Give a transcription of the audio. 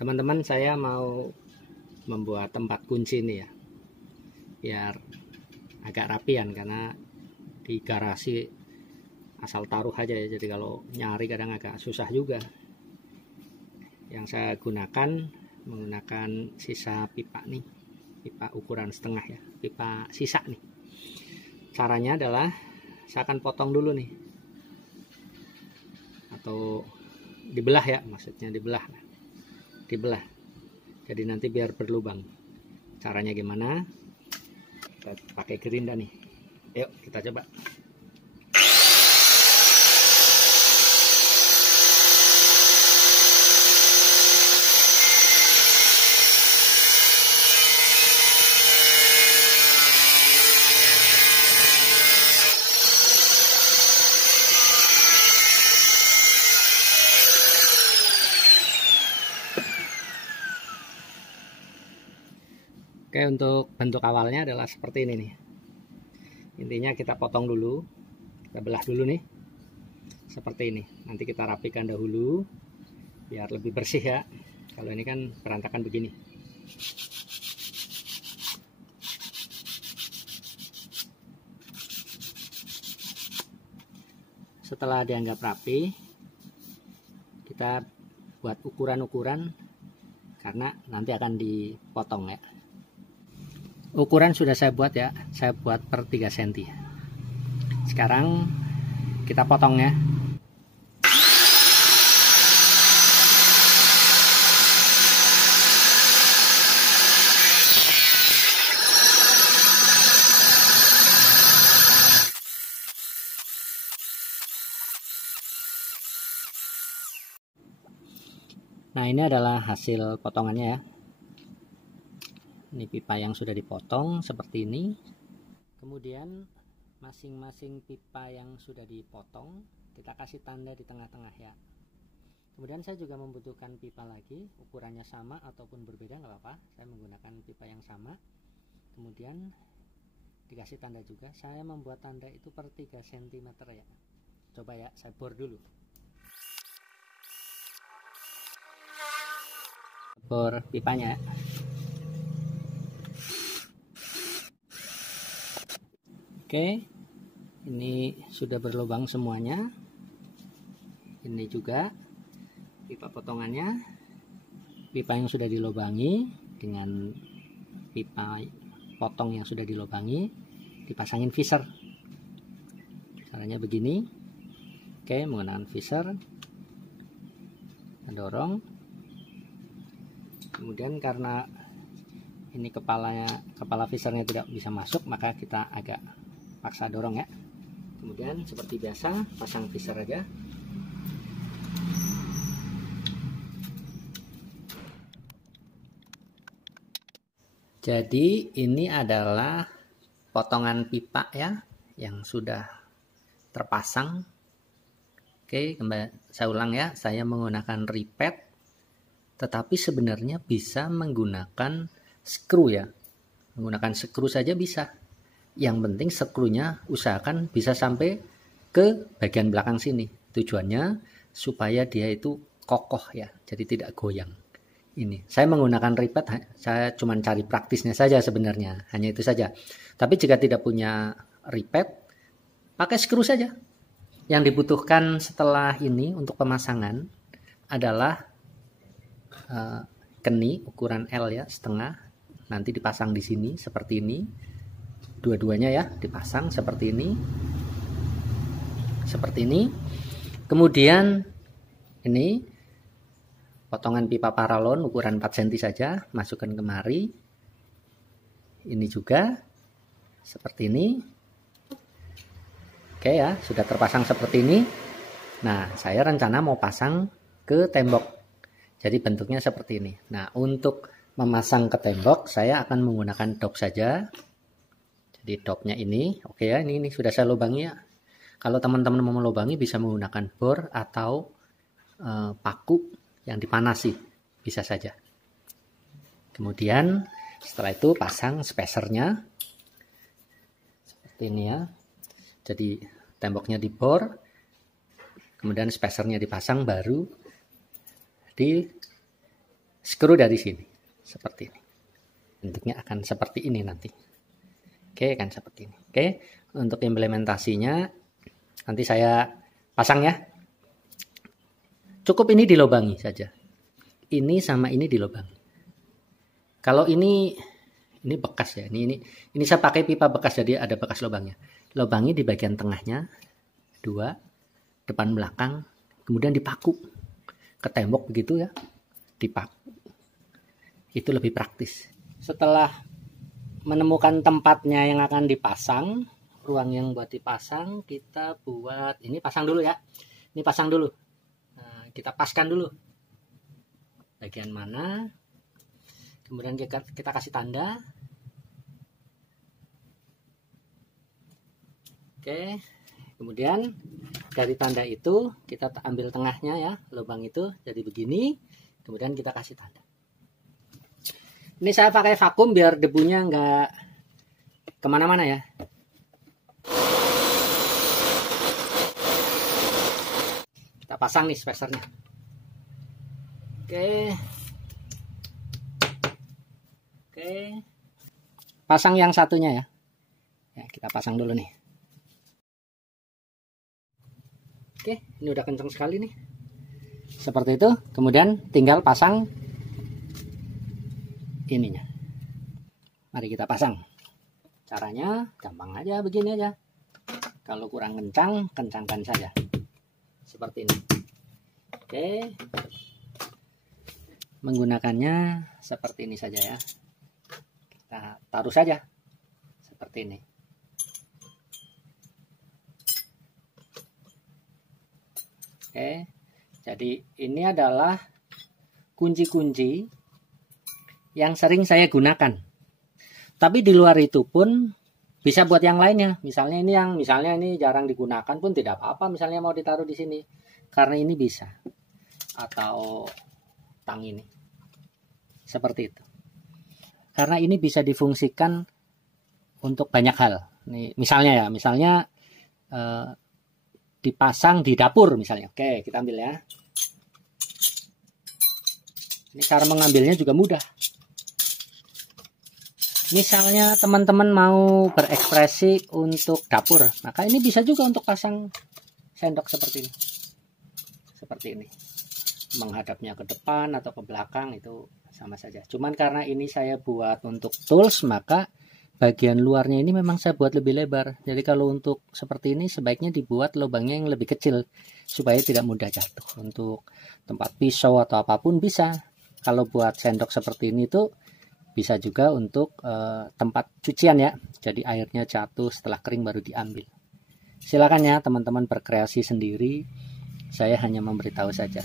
Teman-teman, saya mau membuat tempat kunci nih ya, biar agak rapian, karena di garasi asal taruh aja ya, jadi kalau nyari kadang agak susah juga. Yang saya menggunakan sisa pipa nih, pipa ukuran setengah ya, pipa sisa nih. Caranya adalah saya akan potong dulu nih, atau dibelah ya, maksudnya dibelah, jadi nanti biar berlubang. Caranya gimana? Kita pakai gerinda nih, yuk kita coba. Oke, untuk bentuk awalnya adalah seperti ini nih. Intinya kita potong dulu, kita belah dulu nih, seperti ini. Nanti kita rapikan dahulu, biar lebih bersih ya. Kalau ini kan berantakan begini. Setelah dianggap rapi, kita buat ukuran-ukuran, karena nanti akan dipotong ya. Ukuran sudah saya buat ya, saya buat per 3 cm. Sekarang kita potong ya. Nah, ini adalah hasil potongannya ya. Ini pipa yang sudah dipotong seperti ini. Kemudian masing-masing pipa yang sudah dipotong kita kasih tanda di tengah-tengah ya. Kemudian saya juga membutuhkan pipa lagi, ukurannya sama ataupun berbeda nggak apa-apa. Saya menggunakan pipa yang sama. Kemudian dikasih tanda juga. Saya membuat tanda itu per 3 cm ya. Coba ya, saya bor dulu. Bor pipanya. Oke, ini sudah berlubang semuanya. Ini juga pipa potongannya, pipa yang sudah dilubangi dengan pipa potong yang sudah dilubangi, dipasangin visor. Caranya begini. Oke, menggunakan visor, dorong. Kemudian karena ini kepala visornya tidak bisa masuk, maka kita agak paksa dorong ya. Kemudian seperti biasa pasang visor aja. Jadi ini adalah potongan pipa ya yang sudah terpasang. Oke, saya ulang ya, saya menggunakan ripet, tetapi sebenarnya bisa menggunakan skru ya. Menggunakan skru saja bisa. Yang penting skrunya usahakan bisa sampai ke bagian belakang sini. Tujuannya supaya dia itu kokoh ya, jadi tidak goyang. Ini saya menggunakan ripet, saya cuma cari praktisnya saja sebenarnya, hanya itu saja. Tapi jika tidak punya ripet, pakai skru saja. Yang dibutuhkan setelah ini untuk pemasangan adalah keni ukuran L ya, setengah. Nanti dipasang di sini seperti ini. Dua-duanya ya dipasang seperti ini. Seperti ini. Kemudian ini potongan pipa paralon ukuran 4 cm saja, masukkan kemari. Ini juga seperti ini. Oke ya, sudah terpasang seperti ini. Nah, saya rencana mau pasang ke tembok. Jadi bentuknya seperti ini. Nah, untuk memasang ke tembok saya akan menggunakan dop saja. Jadi dopnya ini, oke ya, ini sudah saya lubangi ya. Kalau teman-teman mau melubangi bisa menggunakan bor atau paku yang dipanasi, bisa saja. Kemudian setelah itu pasang spacernya seperti ini ya. Jadi temboknya dibor, kemudian spacernya dipasang, baru skru dari sini seperti ini. Bentuknya akan seperti ini nanti. Oke, akan seperti ini. Oke, untuk implementasinya nanti saya pasang ya. Cukup ini dilobangi saja. Ini sama ini dilobangi. Kalau ini bekas ya. Ini saya pakai pipa bekas jadi ada bekas lubangnya. Lobangi di bagian tengahnya 2, depan belakang, kemudian dipaku ke tembok begitu ya. Dipaku. Itu lebih praktis. Setelah menemukan tempatnya yang akan dipasang, ruang yang buat dipasang, kita buat ini pasang dulu ya. Ini pasang dulu. Nah, kita paskan dulu. Bagian mana? Kemudian kita kasih tanda. Oke. Kemudian dari tanda itu kita ambil tengahnya ya, lubang itu jadi begini. Kemudian kita kasih tanda. Ini saya pakai vakum biar debunya nggak kemana-mana ya. Kita pasang nih spacernya. Oke. Pasang yang satunya ya. Ya, kita pasang dulu nih. Oke, ini udah kencang sekali nih. Seperti itu. Kemudian tinggal pasang ininya. Mari kita pasang. Caranya gampang aja, begini aja. Kalau kurang kencang, kencangkan saja. Seperti ini. Oke. Menggunakannya seperti ini saja ya. Kita taruh saja. Seperti ini. Oke. Jadi ini adalah kunci-kunci yang sering saya gunakan. Tapi di luar itu pun bisa buat yang lainnya. Misalnya ini jarang digunakan pun tidak apa-apa. Misalnya mau ditaruh di sini, karena ini bisa. Atau tang ini, seperti itu. Karena ini bisa difungsikan untuk banyak hal. Nih, misalnya dipasang di dapur misalnya. Oke, kita ambil ya. Ini cara mengambilnya juga mudah. Misalnya teman-teman mau berekspresi untuk dapur, maka ini bisa juga untuk pasang sendok seperti ini. Seperti ini. Menghadapnya ke depan atau ke belakang itu sama saja. Cuman karena ini saya buat untuk tools, maka bagian luarnya ini memang saya buat lebih lebar. Jadi kalau untuk seperti ini sebaiknya dibuat lubangnya yang lebih kecil supaya tidak mudah jatuh. Untuk tempat pisau atau apapun bisa. Kalau buat sendok seperti ini tuh bisa juga untuk tempat cucian ya. Jadi airnya jatuh setelah kering baru diambil. Silakan ya teman-teman berkreasi sendiri. Saya hanya memberitahu saja.